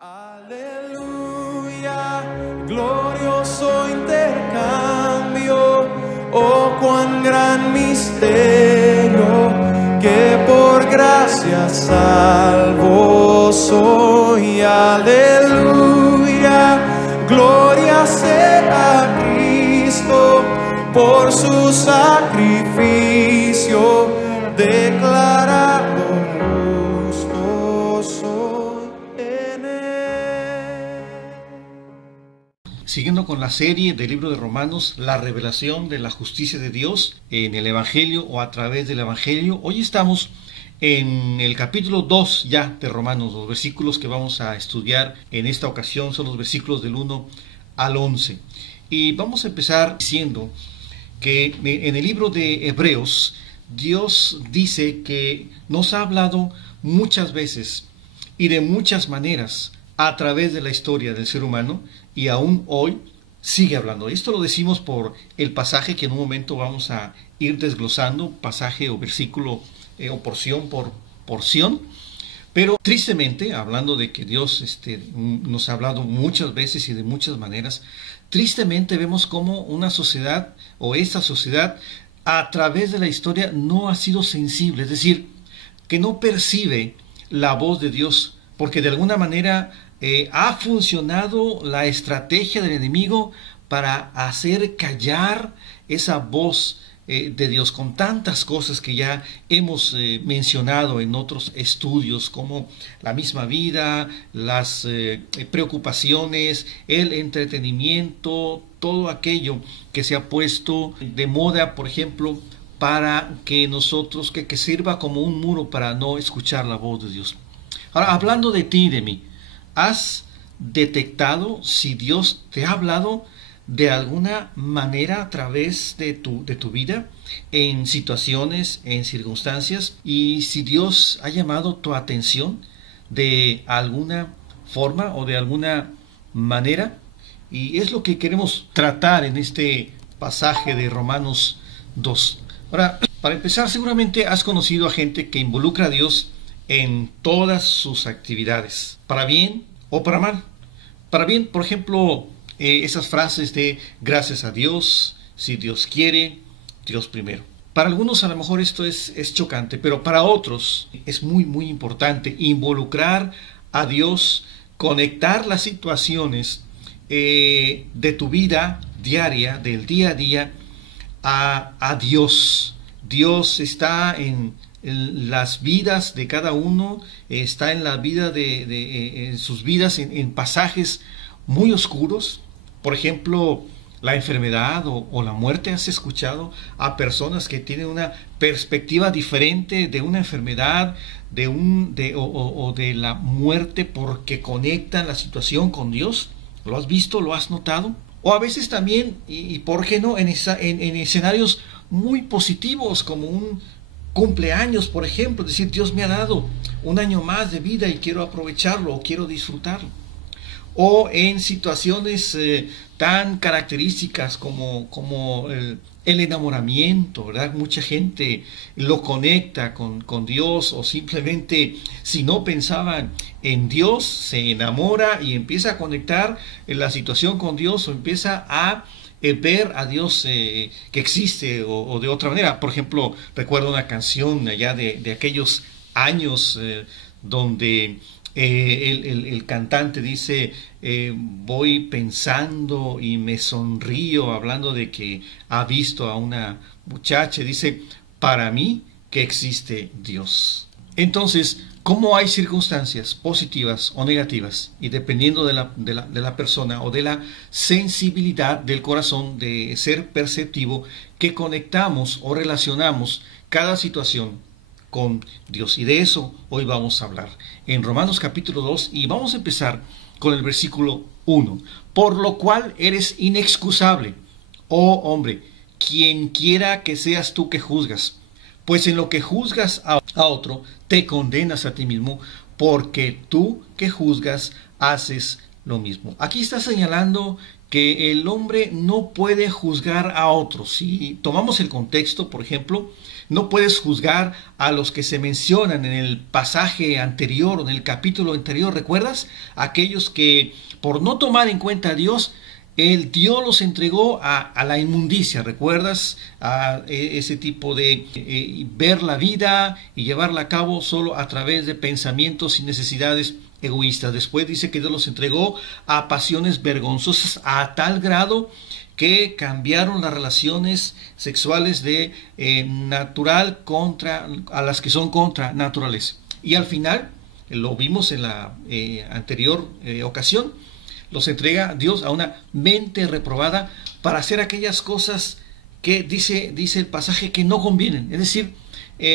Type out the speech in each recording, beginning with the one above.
Aleluya, glorioso intercambio, oh cuán gran misterio, que por gracia salvo soy. Aleluya, gloria sea a Cristo, por su sacrificio declarado justo soy en él. Siguiendo con la serie del libro de Romanos, la revelación de la justicia de Dios en el Evangelio o a través del Evangelio. Hoy estamos en el capítulo 2 ya de Romanos. Los versículos que vamos a estudiar en esta ocasión son los versículos del 1 al 11. Y vamos a empezar diciendo que en el libro de Hebreos, Dios dice que nos ha hablado muchas veces y de muchas maneras a través de la historia del ser humano, y aún hoy sigue hablando. Esto lo decimos por el pasaje que en un momento vamos a ir desglosando, pasaje o versículo o porción por porción. Pero tristemente, hablando de que Dios nos ha hablado muchas veces y de muchas maneras, tristemente vemos cómo una sociedad o esta sociedad a través de la historia no ha sido sensible, es decir, que no percibe la voz de Dios, porque de alguna manera ha funcionado la estrategia del enemigo para hacer callar esa voz de Dios, con tantas cosas que ya hemos mencionado en otros estudios, como la misma vida, las preocupaciones, el entretenimiento, todo aquello que se ha puesto de moda, por ejemplo, para que nosotros, que sirva como un muro para no escuchar la voz de Dios. Ahora, hablando de ti y de mí, ¿has detectado si Dios te ha hablado de alguna manera a través de tu vida, en situaciones, en circunstancias? Y si Dios ha llamado tu atención de alguna forma o de alguna manera. Y es lo que queremos tratar en este pasaje de Romanos 2. Ahora, para empezar, seguramente has conocido a gente que involucra a Dios en todas sus actividades, para bien o para mal. Para bien, por ejemplo, esas frases de gracias a Dios, si Dios quiere, Dios primero. Para algunos a lo mejor esto es chocante, pero para otros es muy importante involucrar a Dios, conectar las situaciones de tu vida diaria, del día a día, a Dios. Dios está en las vidas de cada uno, está en la vida en sus vidas en pasajes muy oscuros. Por ejemplo, la enfermedad o la muerte. ¿Has escuchado a personas que tienen una perspectiva diferente de una enfermedad, o de la muerte, porque conectan la situación con Dios? ¿Lo has visto? ¿Lo has notado? O a veces también, y por qué no, en escenarios muy positivos, como un cumpleaños, por ejemplo, es decir, Dios me ha dado un año más de vida y quiero aprovecharlo o quiero disfrutarlo. O en situaciones tan características como el enamoramiento, ¿verdad? Mucha gente lo conecta con Dios, o simplemente si no pensaban en Dios, se enamora y empieza a conectar en la situación con Dios, o empieza a ver a Dios que existe o de otra manera. Por ejemplo, recuerdo una canción allá de aquellos años donde el cantante dice, voy pensando y me sonrío, hablando de que ha visto a una muchacha, dice, para mí que existe Dios. Entonces, ¿cómo hay circunstancias positivas o negativas? Y dependiendo de la persona o de la sensibilidad del corazón, de ser perceptivo, que conectamos o relacionamos cada situación con Dios. Y de eso hoy vamos a hablar en Romanos capítulo 2, y vamos a empezar con el versículo 1. Por lo cual eres inexcusable, oh hombre, quien quiera que seas tú que juzgas, pues en lo que juzgas a otro, te condenas a ti mismo, porque tú que juzgas haces lo mismo. Aquí está señalando que el hombre no puede juzgar a otros. Si tomamos el contexto, por ejemplo, no puedes juzgar a los que se mencionan en el pasaje anterior o en el capítulo anterior. ¿Recuerdas? Aquellos que por no tomar en cuenta a Dios, Dios los entregó a la inmundicia. ¿Recuerdas? A ese tipo de ver la vida y llevarla a cabo solo a través de pensamientos y necesidades egoístas. Después dice que Dios los entregó a pasiones vergonzosas a tal grado que cambiaron las relaciones sexuales de natural a las que son contra naturales. Y al final, lo vimos en la anterior ocasión, los entrega Dios a una mente reprobada para hacer aquellas cosas que dice el pasaje que no convienen. Es decir,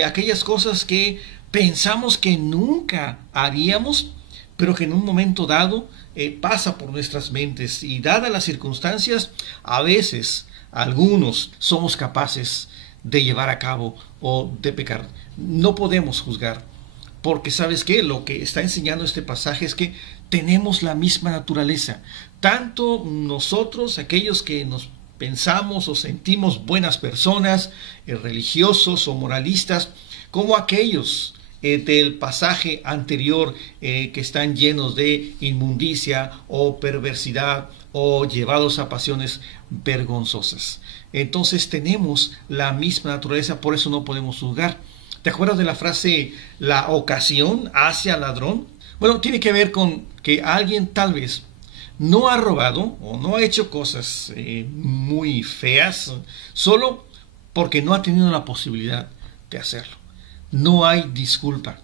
aquellas cosas que pensamos que nunca haríamos, pero que en un momento dado pasa por nuestras mentes, y dadas las circunstancias, a veces algunos somos capaces de llevar a cabo o de pecar. No podemos juzgar, porque ¿sabes qué? Lo que está enseñando este pasaje es que tenemos la misma naturaleza. Tanto nosotros, aquellos que nos pensamos o sentimos buenas personas, religiosos o moralistas, como aquellos del pasaje anterior que están llenos de inmundicia o perversidad o llevados a pasiones vergonzosas. Entonces tenemos la misma naturaleza, por eso no podemos juzgar. ¿Te acuerdas de la frase, la ocasión hace al ladrón? Bueno, tiene que ver con que alguien tal vez no ha robado o no ha hecho cosas muy feas solo porque no ha tenido la posibilidad de hacerlo. No hay disculpa.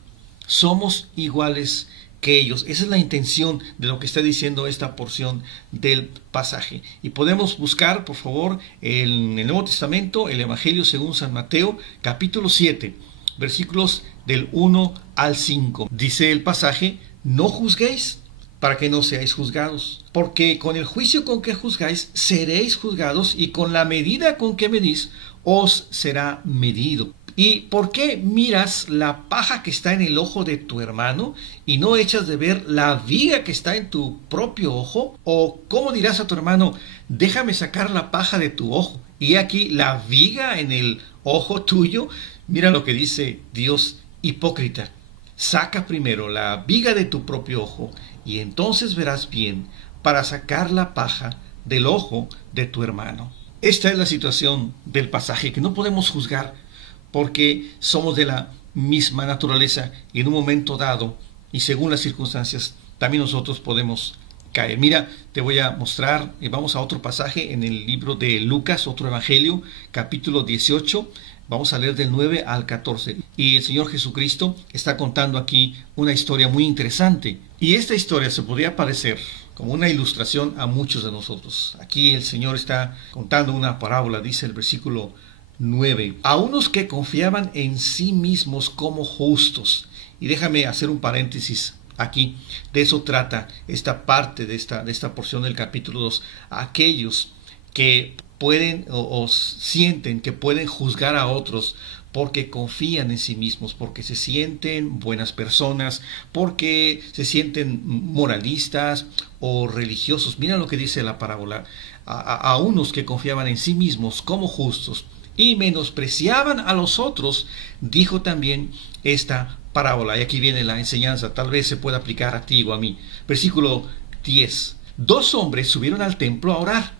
Somos iguales que ellos. Esa es la intención de lo que está diciendo esta porción del pasaje. Y podemos buscar, por favor, en el Nuevo Testamento, el Evangelio según San Mateo, capítulo 7, versículos del 1 al 5. Dice el pasaje: no juzguéis para que no seáis juzgados, porque con el juicio con que juzgáis seréis juzgados, y con la medida con que medís os será medido. ¿Y por qué miras la paja que está en el ojo de tu hermano y no echas de ver la viga que está en tu propio ojo? ¿O cómo dirás a tu hermano, déjame sacar la paja de tu ojo, y aquí la viga en el ojo tuyo? Mira lo que dice Dios: hipócrita, saca primero la viga de tu propio ojo, y entonces verás bien para sacar la paja del ojo de tu hermano. Esta es la situación del pasaje, que no podemos juzgar porque somos de la misma naturaleza, y en un momento dado y según las circunstancias también nosotros podemos caer. Mira, te voy a mostrar, vamos a otro pasaje en el libro de Lucas, otro evangelio, capítulo 18. Vamos a leer del 9 al 14. Y el Señor Jesucristo está contando aquí una historia muy interesante. Y esta historia se podría parecer como una ilustración a muchos de nosotros. Aquí el Señor está contando una parábola, dice el versículo 9. A unos que confiaban en sí mismos como justos. Y déjame hacer un paréntesis aquí. De eso trata esta parte de esta porción del capítulo 2. Aquellos que pueden o sienten que pueden juzgar a otros porque confían en sí mismos, porque se sienten buenas personas, porque se sienten moralistas o religiosos. Mira lo que dice la parábola. A unos que confiaban en sí mismos como justos y menospreciaban a los otros, dijo también esta parábola. Y aquí viene la enseñanza, tal vez se pueda aplicar a ti o a mí. Versículo 10. 2 hombres subieron al templo a orar.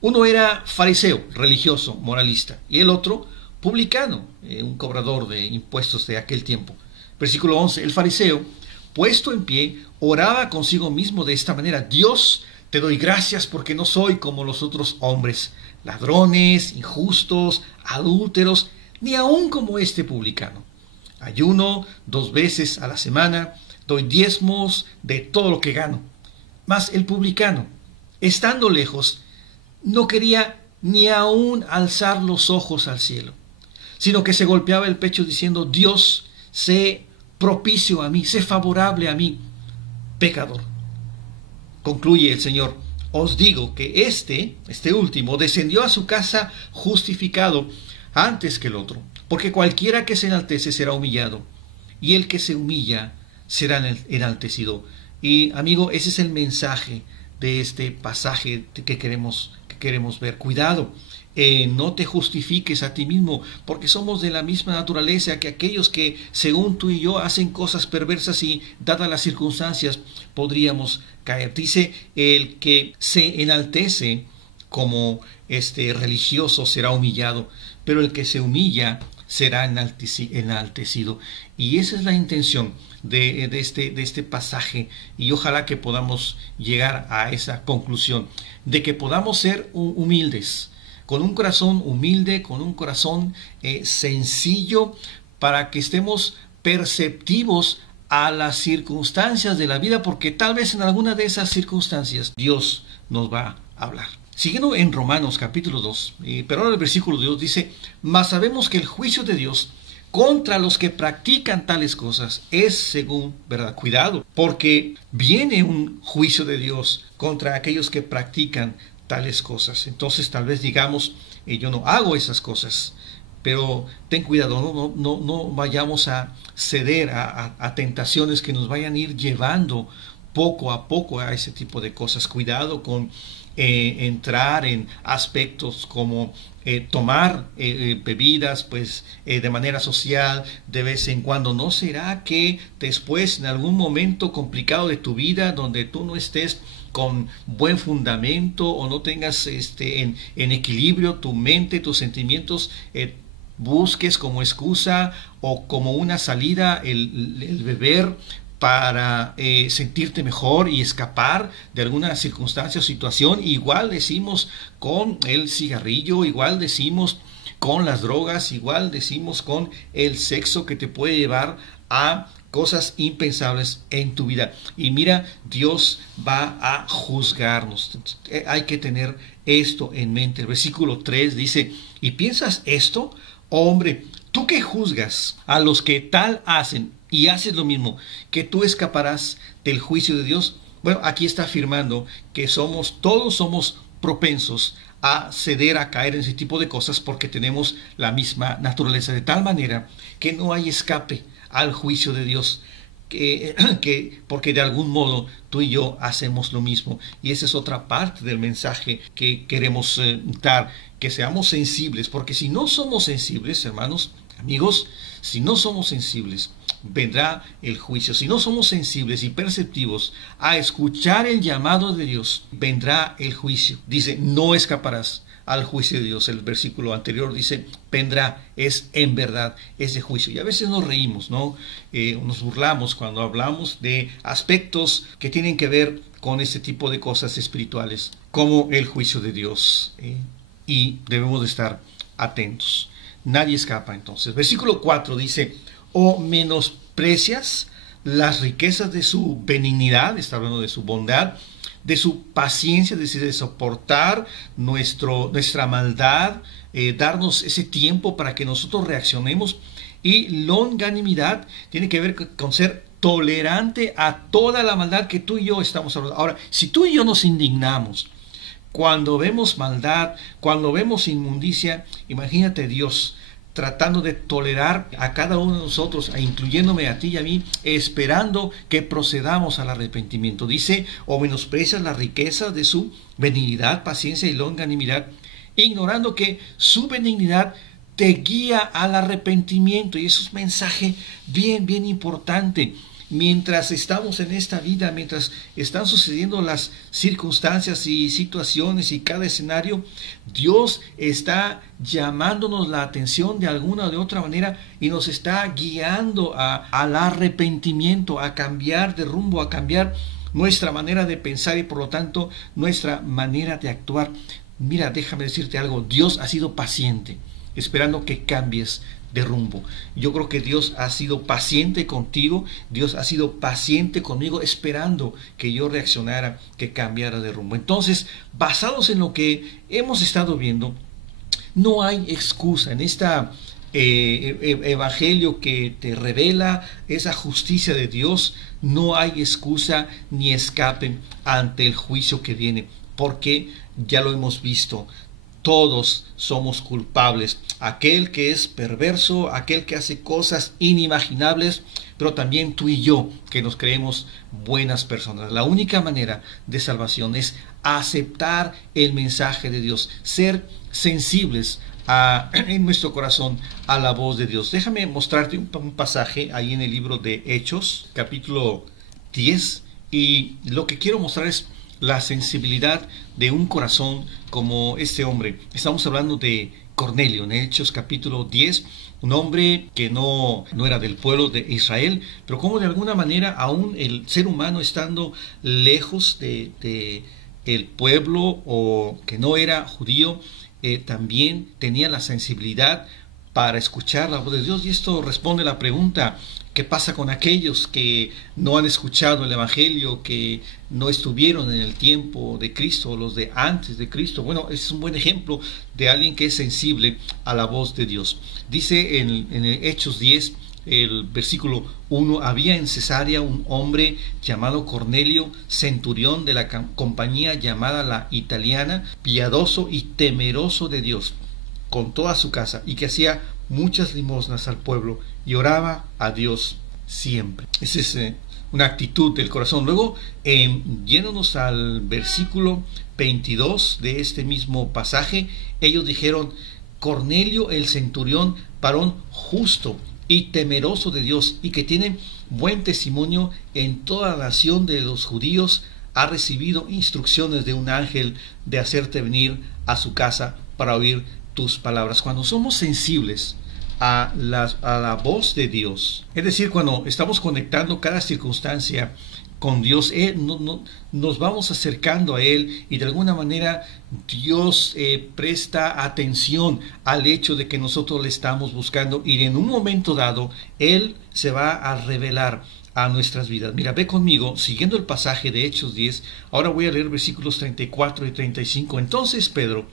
Uno era fariseo, religioso, moralista, y el otro publicano, un cobrador de impuestos de aquel tiempo. Versículo 11. El fariseo, puesto en pie, oraba consigo mismo de esta manera: Dios, te doy gracias porque no soy como los otros hombres, ladrones, injustos, adúlteros, ni aun como este publicano. Ayuno 2 veces a la semana, doy diezmos de todo lo que gano. Mas el publicano, estando lejos, no quería ni aun alzar los ojos al cielo, sino que se golpeaba el pecho diciendo: Dios, sé propicio a mí, sé favorable a mí, pecador. Concluye el Señor: os digo que este último descendió a su casa justificado antes que el otro, porque cualquiera que se enaltece será humillado, y el que se humilla será enaltecido. Y amigo, ese es el mensaje de este pasaje que queremos ver. Cuidado, no te justifiques a ti mismo, porque somos de la misma naturaleza que aquellos que, según tú y yo, hacen cosas perversas y, dadas las circunstancias, podríamos caer. Dice, el que se enaltece como religioso será humillado, pero el que se humilla será enaltecido. Y esa es la intención de este pasaje, y ojalá que podamos llegar a esa conclusión, de que podamos ser humildes, con un corazón humilde, con un corazón sencillo, para que estemos perceptivos a las circunstancias de la vida, porque tal vez en alguna de esas circunstancias Dios nos va a hablar. Siguiendo en Romanos capítulo 2, pero ahora el versículo 2 dice: mas sabemos que el juicio de Dios contra los que practican tales cosas es según verdad. Cuidado, porque viene un juicio de Dios contra aquellos que practican tales cosas. Entonces tal vez digamos, yo no hago esas cosas, pero ten cuidado, no vayamos a ceder a tentaciones que nos vayan a ir llevando poco a poco a ese tipo de cosas. Cuidado con entrar en aspectos como tomar bebidas pues de manera social de vez en cuando. ¿No será que después, en algún momento complicado de tu vida, donde tú no estés con buen fundamento o no tengas en equilibrio tu mente, tus sentimientos, busques como excusa o como una salida el beber para sentirte mejor y escapar de alguna circunstancia o situación? Igual decimos con el cigarrillo, igual decimos con las drogas, igual decimos con el sexo, que te puede llevar a cosas impensables en tu vida. Y mira, Dios va a juzgarnos. Hay que tener esto en mente. El versículo 3 dice: ¿y piensas esto, hombre, tú que juzgas a los que tal hacen y haces lo mismo, que tú escaparás del juicio de Dios? Bueno, aquí está afirmando que todos somos propensos a ceder, a caer en ese tipo de cosas, porque tenemos la misma naturaleza, de tal manera que no hay escape al juicio de Dios, porque de algún modo tú y yo hacemos lo mismo. Y esa es otra parte del mensaje que queremos dar, que seamos sensibles, porque si no somos sensibles, hermanos, amigos, si no somos sensibles, vendrá el juicio. Si no somos sensibles y perceptivos a escuchar el llamado de Dios, vendrá el juicio. Dice: no escaparás al juicio de Dios. El versículo anterior dice: vendrá, es en verdad ese juicio. Y a veces nos reímos, ¿no? Nos burlamos cuando hablamos de aspectos que tienen que ver con este tipo de cosas espirituales, como el juicio de Dios. Y debemos de estar atentos. Nadie escapa entonces. Versículo 4 dice: o menosprecias las riquezas de su benignidad, está hablando de su bondad, de su paciencia, es decir, de soportar nuestra maldad, darnos ese tiempo para que nosotros reaccionemos. Y longanimidad tiene que ver con ser tolerante a toda la maldad que tú y yo estamos hablando. Ahora, si tú y yo nos indignamos cuando vemos maldad, cuando vemos inmundicia, imagínate Dios tratando de tolerar a cada uno de nosotros, incluyéndome a ti y a mí, esperando que procedamos al arrepentimiento. Dice: o menosprecias la riqueza de su benignidad, paciencia y longanimidad, ignorando que su benignidad te guía al arrepentimiento. Y eso es un mensaje bien importante. Mientras estamos en esta vida, mientras están sucediendo las circunstancias y situaciones y cada escenario, Dios está llamándonos la atención de alguna o de otra manera y nos está guiando al arrepentimiento, a cambiar de rumbo, a cambiar nuestra manera de pensar y por lo tanto nuestra manera de actuar. Mira, déjame decirte algo: Dios ha sido paciente, esperando que cambies de rumbo. Yo creo que Dios ha sido paciente contigo, Dios ha sido paciente conmigo, esperando que yo reaccionara, que cambiara de rumbo. Entonces, basados en lo que hemos estado viendo, no hay excusa en esta evangelio que te revela esa justicia de Dios. No hay excusa ni escape ante el juicio que viene, porque ya lo hemos visto. todos somos culpables. Aquel que es perverso, aquel que hace cosas inimaginables, pero también tú y yo que nos creemos buenas personas. La única manera de salvación es aceptar el mensaje de Dios, ser sensibles en nuestro corazón a la voz de Dios. Déjame mostrarte un pasaje ahí en el libro de Hechos, capítulo 10, y lo que quiero mostrar es la sensibilidad de un corazón como este hombre. Estamos hablando de Cornelio en Hechos capítulo 10, un hombre que no era del pueblo de Israel, pero como de alguna manera aún el ser humano estando lejos de el pueblo o que no era judío, también tenía la sensibilidad para escuchar la voz de Dios. Y esto responde a la pregunta: ¿qué pasa con aquellos que no han escuchado el Evangelio, que no estuvieron en el tiempo de Cristo, los de antes de Cristo? Bueno, es un buen ejemplo de alguien que es sensible a la voz de Dios. Dice en Hechos 10, el versículo 1, había en Cesarea un hombre llamado Cornelio, centurión de la compañía llamada la Italiana, piadoso y temeroso de Dios con toda su casa, y que hacía muchas limosnas al pueblo y oraba a Dios siempre. Esa es una actitud del corazón. Luego, yéndonos al versículo 22 de este mismo pasaje, ellos dijeron: Cornelio el centurión, varón justo y temeroso de Dios, y que tiene buen testimonio en toda la nación de los judíos, ha recibido instrucciones de un ángel de hacerte venir a su casa para oír tus palabras. Cuando somos sensibles a la voz de Dios, es decir, cuando estamos conectando cada circunstancia con Dios, nos vamos acercando a Él, y de alguna manera Dios presta atención al hecho de que nosotros le estamos buscando, y en un momento dado Él se va a revelar a nuestras vidas. Mira, ve conmigo, siguiendo el pasaje de Hechos 10, ahora voy a leer versículos 34 y 35. Entonces Pedro,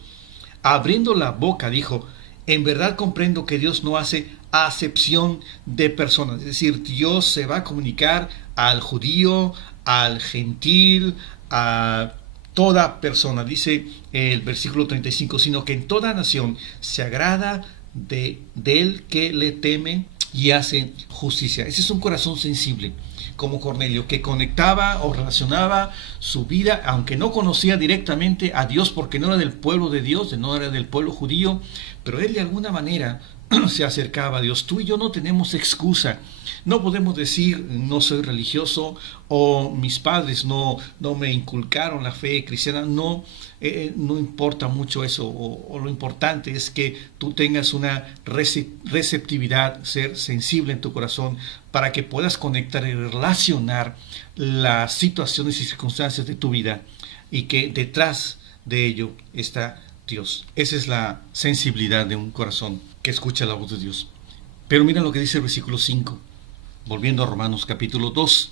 abriendo la boca, dijo: en verdad comprendo que Dios no hace acepción de personas. Es decir, Dios se va a comunicar al judío, al gentil, a toda persona. Dice el versículo 35, sino que en toda nación se agrada del que le teme y hace justicia. Ese es un corazón sensible, como Cornelio, que conectaba o relacionaba su vida, aunque no conocía directamente a Dios, porque no era del pueblo de Dios, no era del pueblo judío, pero él de alguna manera se acercaba a Dios. Tú y yo no tenemos excusa. No podemos decir: no soy religioso, o mis padres no me inculcaron la fe cristiana. No importa mucho eso, o lo importante es que tú tengas una receptividad, ser sensible en tu corazón, para que puedas conectar y relacionar las situaciones y circunstancias de tu vida, y que detrás de ello está Dios. Esa es la sensibilidad de un corazón que escucha la voz de Dios. Pero mira lo que dice el versículo 5, volviendo a Romanos capítulo 2,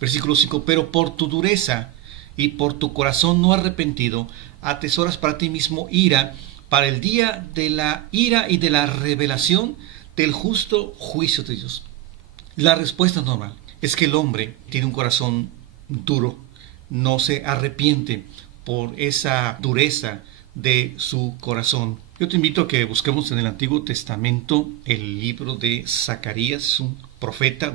versículo 5: pero por tu dureza y por tu corazón no arrepentido, atesoras para ti mismo ira, para el día de la ira y de la revelación del justo juicio de Dios. La respuesta normal es que el hombre tiene un corazón duro, no se arrepiente por esa dureza de su corazón. Yo te invito a que busquemos en el Antiguo Testamento el libro de Zacarías. Es un profeta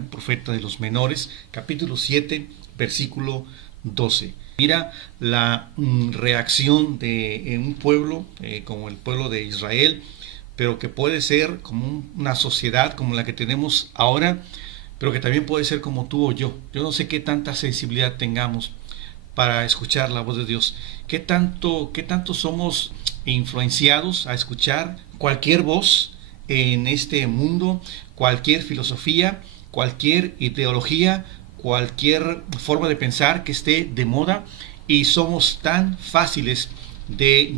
de los menores, capítulo 7, versículo 12. Mira la reacción de un pueblo como el pueblo de Israel, pero que puede ser como una sociedad como la que tenemos ahora, pero que también puede ser como tú o yo. Yo no sé qué tanta sensibilidad tengamos para escuchar la voz de Dios. ¿Qué tanto somos influenciados a escuchar cualquier voz en este mundo, cualquier filosofía, cualquier ideología, cualquier forma de pensar que esté de moda, y somos tan fáciles de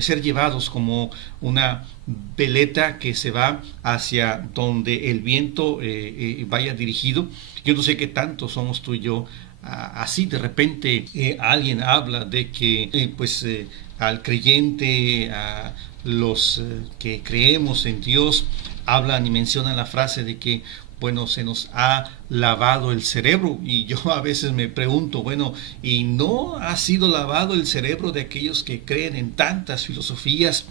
ser llevados como una veleta que se va hacia donde el viento vaya dirigido? Yo no sé qué tanto somos tú y yo así. De repente alguien habla de que al creyente, a los que creemos en Dios, hablan y mencionan la frase de que bueno, se nos ha lavado el cerebro. Y yo a veces me pregunto, bueno, ¿y no ha sido lavado el cerebro de aquellos que creen en tantas filosofías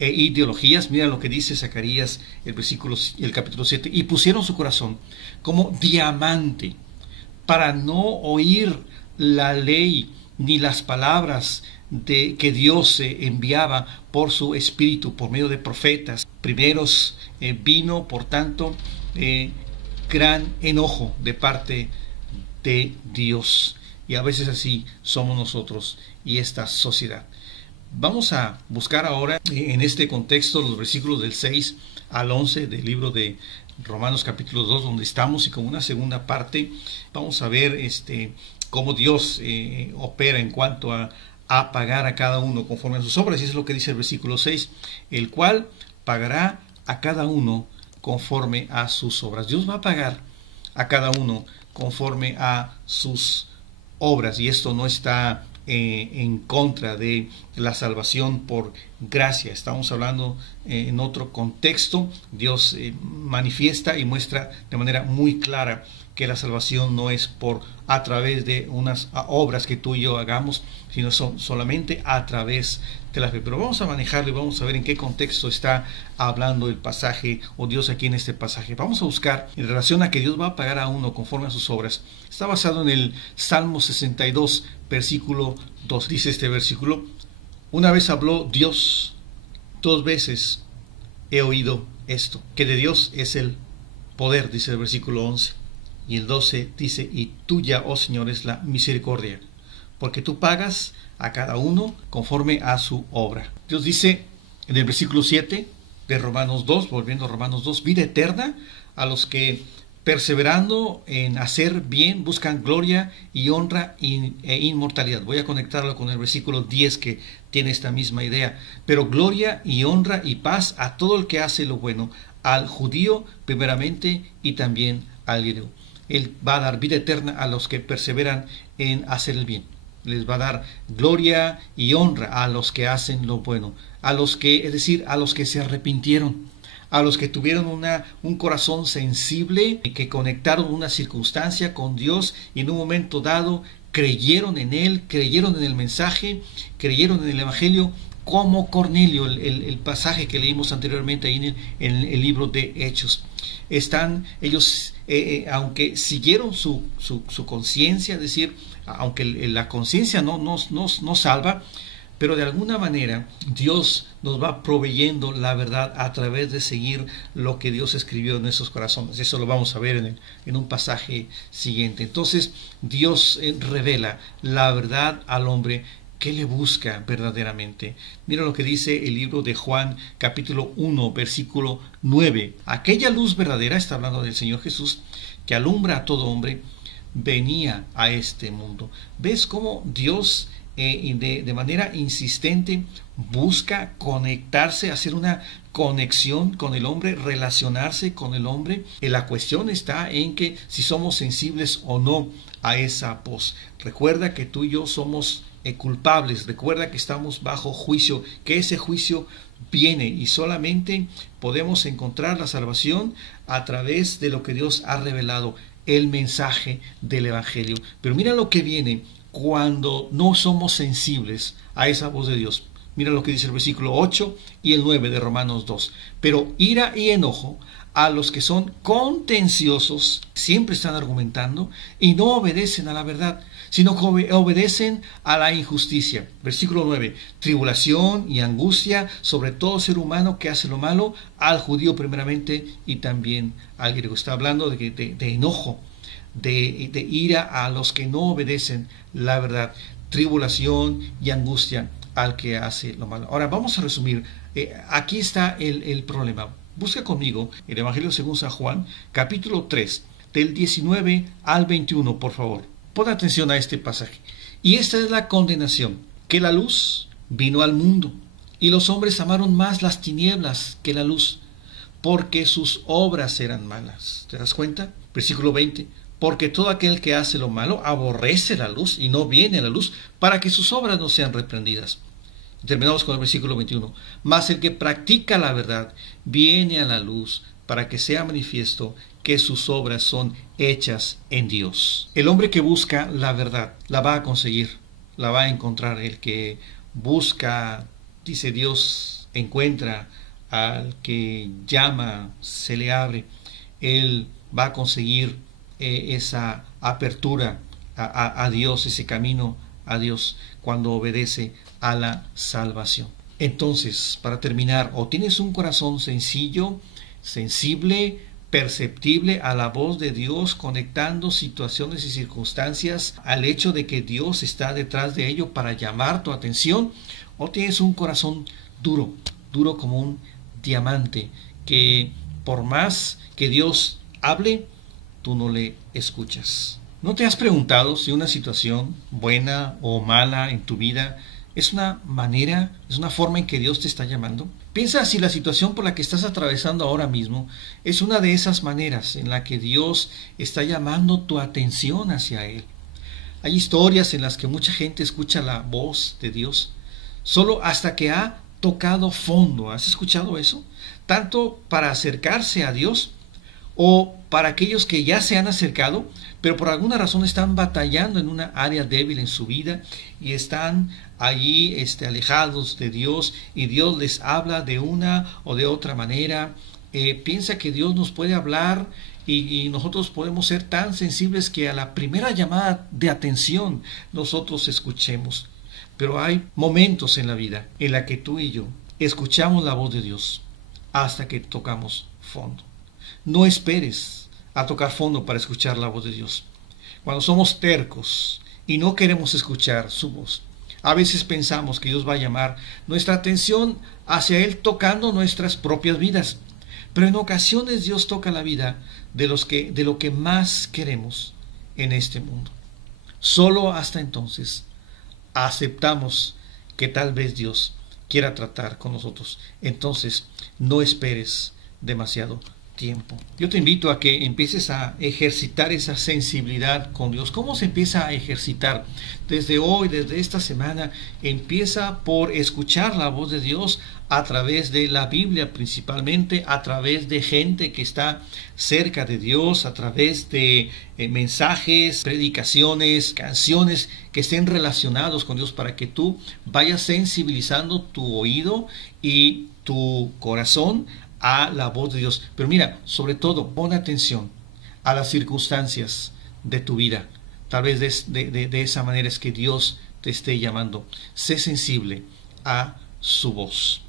e ideologías? Mira lo que dice Zacarías, el capítulo 7, y pusieron su corazón como diamante para no oír la ley ni las palabras que Dios enviaba por su espíritu, por medio de profetas primeros. Vino, por tanto, gran enojo de parte de Dios. Y a veces así somos nosotros y esta sociedad. Vamos a buscar ahora en este contexto los versículos del 6 al 11 del libro de Romanos capítulo 2, donde estamos, y como una segunda parte vamos a ver cómo Dios opera en cuanto a pagar a cada uno conforme a sus obras. Y eso es lo que dice el versículo 6, el cual pagará a cada uno conforme a sus obras. Dios va a pagar a cada uno conforme a sus obras, y esto no está en contra de la salvación por gracia. Estamos hablando en otro contexto. Dios manifiesta y muestra de manera muy clara que la salvación no es a través de unas obras que tú y yo hagamos, sino son solamente a través de la fe. Pero vamos a manejarlo y vamos a ver en qué contexto está hablando el pasaje, o Dios aquí en este pasaje. Vamos a buscar en relación a que Dios va a pagar a uno conforme a sus obras. Está basado en el Salmo 62, versículo 2. Dice este versículo: una vez habló Dios, 2 veces he oído esto, que de Dios es el poder, dice el versículo 11. Y el 12 dice: y tuya, oh Señor, es la misericordia, porque tú pagas a cada uno conforme a su obra. Dios dice en el versículo 7 de Romanos 2, volviendo a Romanos 2, vida eterna a los que, perseverando en hacer bien, buscan gloria y honra e inmortalidad. Voy a conectarlo con el versículo 10, que tiene esta misma idea. Pero gloria y honra y paz a todo el que hace lo bueno, al judío primeramente y también al griego. Él va a dar vida eterna a los que perseveran en hacer el bien. Les va a dar gloria y honra a los que hacen lo bueno, a los que, es decir, a los que se arrepintieron, a los que tuvieron un corazón sensible y que conectaron una circunstancia con Dios y en un momento dado creyeron en Él, creyeron en el mensaje, creyeron en el Evangelio, como Cornelio, el pasaje que leímos anteriormente ahí en el libro de Hechos. Están ellos, aunque siguieron su conciencia, es decir, aunque la conciencia no salva, pero de alguna manera Dios nos va proveyendo la verdad a través de seguir lo que Dios escribió en esos corazones. Eso lo vamos a ver en un pasaje siguiente. Entonces Dios revela la verdad al hombre que le busca verdaderamente. Mira lo que dice el libro de Juan capítulo 1 versículo 9. Aquella luz verdadera, está hablando del Señor Jesús, que alumbra a todo hombre, venía a este mundo. ¿Ves cómo Dios de manera insistente busca conectarse, hacer una conexión con el hombre, relacionarse con el hombre? La cuestión está en que si somos sensibles o no a esa voz. Recuerda que tú y yo somos culpables, recuerda que estamos bajo juicio, que ese juicio viene y solamente podemos encontrar la salvación a través de lo que Dios ha revelado, el mensaje del Evangelio. Pero mira lo que viene cuando no somos sensibles a esa voz de Dios. Mira lo que dice el versículo 8 y el 9 de Romanos 2. Pero ira y enojo a los que son contenciosos, siempre están argumentando y no obedecen a la verdad, sino que obedecen a la injusticia. Versículo 9. Tribulación y angustia sobre todo ser humano que hace lo malo, al judío primeramente y también al griego. Está hablando de enojo, de ira a los que no obedecen la verdad. Tribulación y angustia al que hace lo malo. Ahora vamos a resumir. Aquí está el problema. Busca conmigo el Evangelio según San Juan, capítulo 3, del 19 al 21, por favor. Pon atención a este pasaje. Y esta es la condenación, que la luz vino al mundo, y los hombres amaron más las tinieblas que la luz, porque sus obras eran malas. ¿Te das cuenta? Versículo 20. Porque todo aquel que hace lo malo aborrece la luz y no viene a la luz, para que sus obras no sean reprendidas. Terminamos con el versículo 21. Mas el que practica la verdad viene a la luz, para que sea manifiesto que sus obras son hechas en Dios. El hombre que busca la verdad la va a conseguir, la va a encontrar. El que busca, dice Dios, encuentra. Al que llama se le abre. Él va a conseguir esa apertura a Dios, ese camino a Dios, cuando obedece a la salvación. Entonces, para terminar, o tienes un corazón sencillo, sensible, perceptible a la voz de Dios, conectando situaciones y circunstancias al hecho de que Dios está detrás de ello para llamar tu atención, o tienes un corazón duro, duro como un diamante, que por más que Dios hable, tú no le escuchas. ¿No te has preguntado si una situación buena o mala en tu vida es una forma en que Dios te está llamando? Piensa si la situación por la que estás atravesando ahora mismo es una de esas maneras en la que Dios está llamando tu atención hacia Él. Hay historias en las que mucha gente escucha la voz de Dios solo hasta que ha tocado fondo. ¿Has escuchado eso? Tanto para acercarse a Dios o para aquellos que ya se han acercado, pero por alguna razón están batallando en una área débil en su vida y están allí alejados de Dios, y Dios les habla de una o de otra manera. Piensa que Dios nos puede hablar y nosotros podemos ser tan sensibles que a la primera llamada de atención nosotros escuchemos. Pero hay momentos en la vida en la que tú y yo escuchamos la voz de Dios hasta que tocamos fondo. No esperes a tocar fondo para escuchar la voz de Dios. Cuando somos tercos y no queremos escuchar su voz, a veces pensamos que Dios va a llamar nuestra atención hacia Él tocando nuestras propias vidas. Pero en ocasiones Dios toca la vida de lo que más queremos en este mundo. Solo hasta entonces aceptamos que tal vez Dios quiera tratar con nosotros. Entonces, no esperes demasiado tiempo. Yo te invito a que empieces a ejercitar esa sensibilidad con Dios. ¿Cómo se empieza a ejercitar? Desde hoy, desde esta semana, empieza por escuchar la voz de Dios a través de la Biblia, principalmente a través de gente que está cerca de Dios, a través de mensajes, predicaciones, canciones que estén relacionados con Dios, para que tú vayas sensibilizando tu oído y tu corazón a la voz de Dios. Pero mira, sobre todo, pon atención a las circunstancias de tu vida. Tal vez de esa manera es que Dios te esté llamando. Sé sensible a su voz,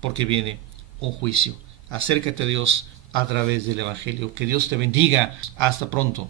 porque viene un juicio. Acércate a Dios a través del Evangelio. Que Dios te bendiga. Hasta pronto.